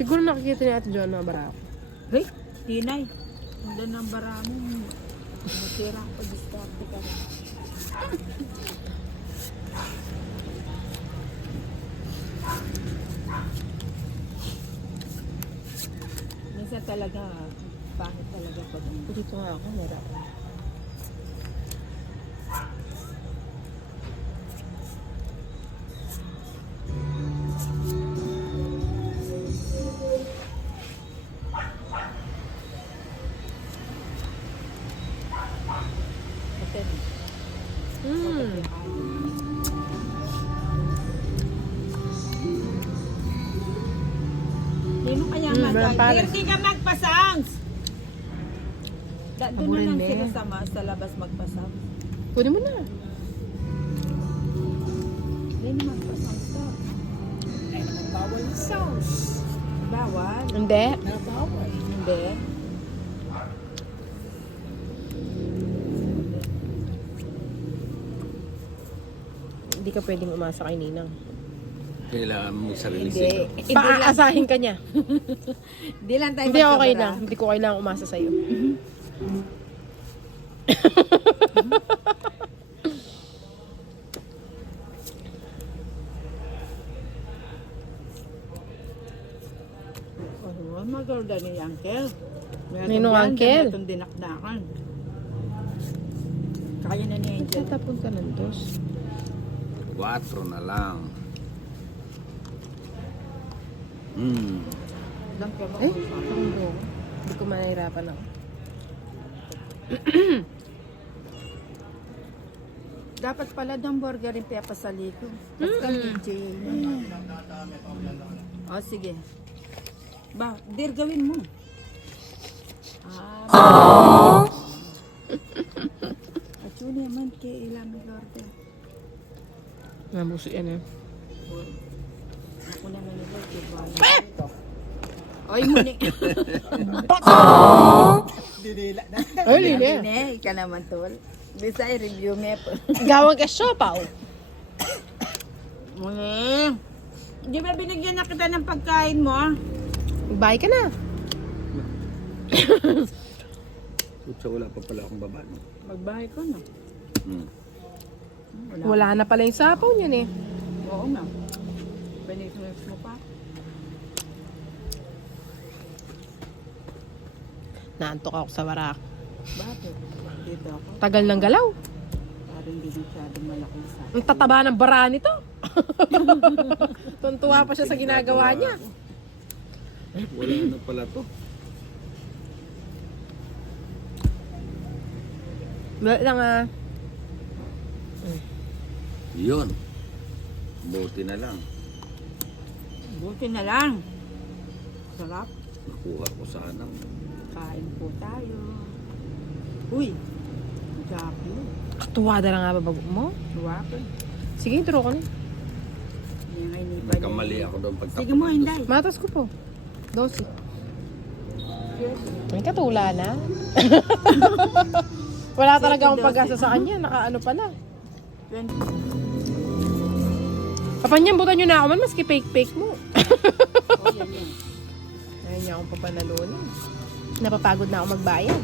Siguro nakikita niya Ate Joanna Barako. Hey, Tinay. Handa ng baramo. Masira ko diskarte ka rin. Minsan talaga, bakit talaga pag Dito nga ako, Barako. hotel. Sino kaya Pares. Hindi ka magpasangs! Doon na Paborin lang me. sila sa labas magpasangs. Kunin mo na. Hindi na magpasangs to. Ay naman bawal yung sauce. Bawal? Hindi. Nabawal. Hindi. Hindi ka pwedeng umasa kay Ninang. Kailangan mo sarili Hindi. sila. Paaasahin ka niya. Hindi lang tayo Hindi okay magkabara. lang. Hindi ko kailangang umasa sa'yo. Oh, maganda ni Uncle. Ninong Uncle? Itong dinakdakan. Kaya na ni Angel. Tatapon ka ng dos. 4 na lang. Lang ka ba? Eh, parang buo. Hindi ko mahirapan ako. Dapat pala ng burger rin pinapasali ko. Tapos kami, Jay. O, sige. Ba, dir, gawin mo. Actually, naman, kailangan mag-order. Nabuso yan eh. Ako naman ito, diba? Oy, muni. Dinila na. Ay, Lili. Ne, ika naman, tol. Bisa i-review me po. Gawang ka siopaw. Muni. Di ba binigyan na kita ng pagkain mo? Bye ka na. Kutsa, wala pa pala akong baba. No? Magbahay ko na. Wala na pala yung sapaw niyan eh. Oo nga. Pinis mo pa. Naantok ako sa warak. Bakit? Dito ako. Tagal ng galaw. Parang hindi masyadong malaking sa Ang tataba ng bara nito. Tuntua pa siya sa ginagawa niya. Wala na pala to. Wala lang ah. Yun. Buti na lang. Buti na lang. Sarap. Nakuha ko sana. Kain po tayo. Uy. Gabi. Katuwada na nga ba bago mo? Suwapo. Sige, turo ko na. Yan ay nipa. Nagkamali ako doon pagtapos. Sige mo, Inday. Matas ko po. 12. May katula na. Wala talaga akong pag-asa sa kanya. Nakaano pa na. 20. Papanyambutan nyo na ako man, maski fake-fake mo. Oh, yan yan. Ayaw niya akong papanalunan. Napapagod na ako magbayad.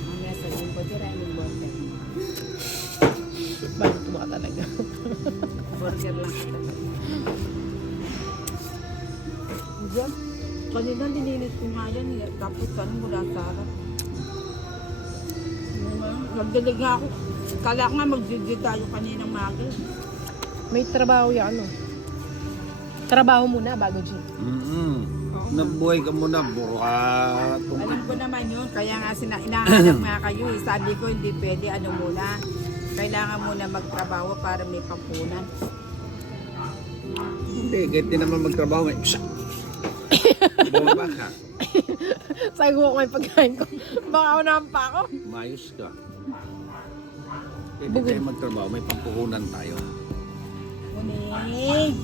Mamaya sa linggo, tira yung burger. Bakit mo ka talaga? Burger lang kita. Diyan. Kanina dinilis ko nga yan. Tapos ano mula sa harap. Nagdalig nga ako. Kala ko nga mag-judge tayo kaninang maga. May trabaho yan, ano? Trabaho muna bago G. Nabuhay ka muna, burat. Alam ko naman yun. Kaya nga inahanap nga kayo. Sabi ko hindi pwede ano muna. Kailangan muna magtrabaho para may pampunan. Hindi, kahit di naman magtrabaho. Bumaba ka. Sabi ko may pagkain ko. Baka unahan pa ako. Mayos ka. Kahit di tayo magtrabaho, may pampuhunan tayo. Unig!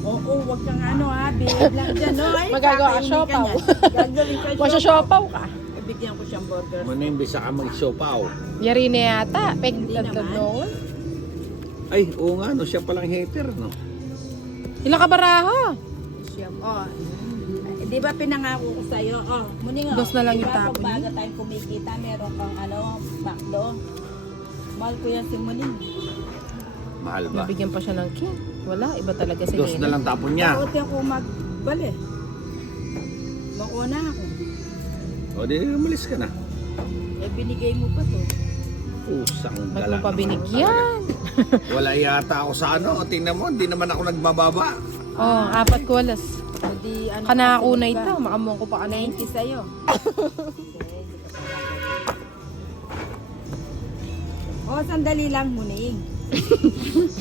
Oo, wag kang ano ha. Bihib lang dyan. No? Ay, Magagawa ka kakainin siopaw. niyan. Gagawin ka Masya-siopaw ka. Ibigyan ko siyang burger. Manimbisa ka mag-siopaw. Yari na yata. Hindi Pegtad naman. noon. Ay, oo nga, no, siya palang hater, no? Ilang ka baraha? Siyam. Oh. Di ba pinangako ko sa'yo? Oh, muning Dos na lang yung diba, tapon pag baga tayong kumikita, meron kang McDo. Mahal ko yan si Muning. Mahal ba? Nabigyan pa siya ng king. Wala, iba talaga si Dos na Nina. lang tapon niya. Bakit ako magbali? Mauna ako. O di, umalis ka na. Eh, binigay mo pa to. Pusang Ba't gala. mo pa binigyan? Wala yata ako sa ano. Tingnan mo, hindi naman ako nagbababa. Oh, 4 kuwalas. Hindi, ano, Kanakunay ka. ito. Makamuha ko pa kanay. 90 sa'yo. Oh, sandali lang, Muning.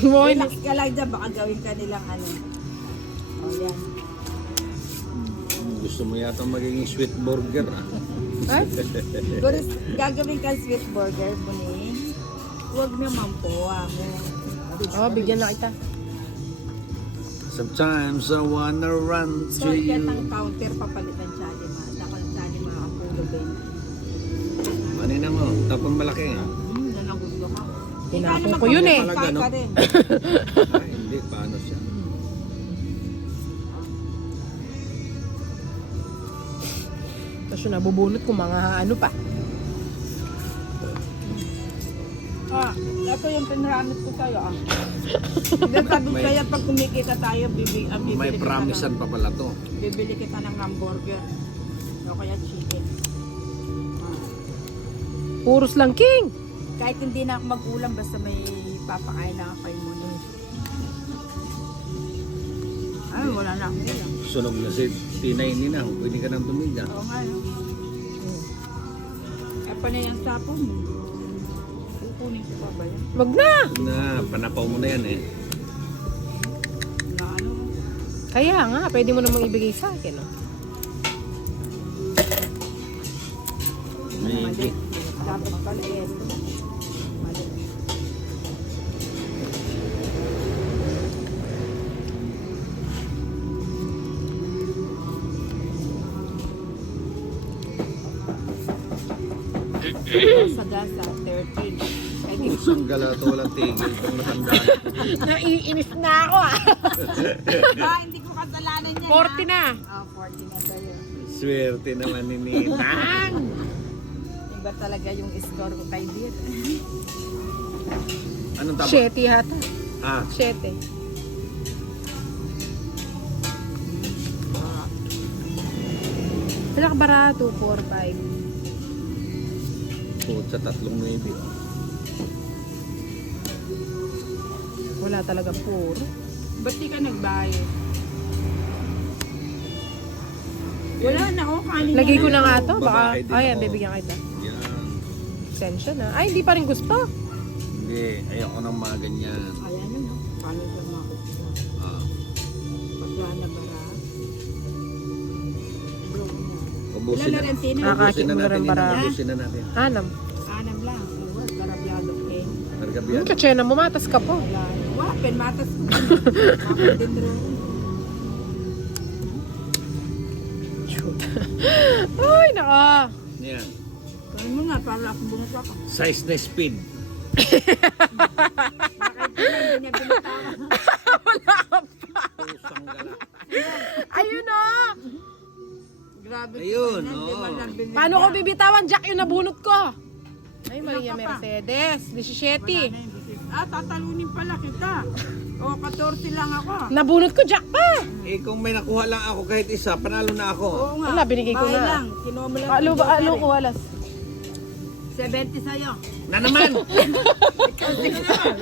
Moy, Relax ka lang dyan, baka gawin ka nilang ano. Oh, yan. Gusto mo yata magiging sweet burger ah. Ay, Siguro gagawin ka sweet burger, Muning. Huwag naman po, oh, bigyan na kita. Sometimes I wanna run So, to yan you. ang counter papalitan siya, di ba? Dakal siya, di ba? Ang pulo ba yun? Manina mo, tapon malaki. Yan ang gusto ko. Tinapon ko yun eh. Talaga, no? Ka rin. Ay, hindi, paano siya? Tapos yun, nabubunot ko mga ano pa. Ah, ito yung pinaramit ko sa'yo, ah. Hindi, sabi ko May- sa'yo, pag kumikita tayo, bibili May kita promisean pa pala to. bibili kita ng hamburger. O kaya chicken. Puros lang king. Kahit hindi na ako mag-ulam, basta may papakain na ako kay Muning. Ay, wala na akong ulam. Sunog na si Tinay Nina. Pwede ka nang tumiga. Oo nga, no? Eh, panay ang sapo mo. Kukunin ko pa ba yan? Wag na. Na, panapaw mo na yan eh. Na ano? Kaya nga, pwede mo namang ibigay sa akin. Oh. Mali. Maybe. Dapat pala ito. Mali. Sa gasa, 13. Ay, di Pusang gala to, walang tigil. Itong matanda. Naiinis na ako ah. ba, hindi ko kasalanan yan. 40 na. Ah, 40 na sa'yo. Swerte naman ni Ninang. Iba talaga yung score ko kay Dir. Anong tama? 7 hata. Ah, 7. Sila barato, 4, 5. sa 3 maybe. Wala talaga puro. Ba't di ka nagbayad? Wala na ako kanin. Lagay ko na nga to. Baka, Babae din ayan, ako. bibigyan kita. Yan. Sensya na. Ay, hindi pa rin gusto. Hindi, ayoko ng mga ganyan. Ayan na, no? Paano siya makukuha? Ah, Pagka na bara. Broke na. ubusin Ilan na na. rin tinin? Kakakit mo na rin para. Ubusin na natin. 6. Anam lang. Uwa, karabyado eh. Nargabiyan. Katsena mo, matas ka po. Wala. Wapen, matas ko. Ako din rin. Shoot. Ay, naka. Yan. Kaya mo nga, para ako bunot ako. Size na speed. Bakit hindi niya binitawan? Pusang gala. Ayun o. Grabe. Ayun, Di oo. man lang binigyan. Paano ko bibitawan? Jack, yung nabunot ko. Ay, Ilan Maria ka pa? Mercedes. Wala 17. na yung business. Ah, tatalunin pala kita. O, 14 lang ako. Nabunot ko, Jack pa. Eh kung may nakuha lang ako kahit isa, panalo na ako. Oo nga. Wala, binigay ko Bahay na. lang. Kinuha mo lang. Alo yung ba? joker Alo eh. ko, walas. 70 sa'yo. Na naman! Ikaw, sige naman.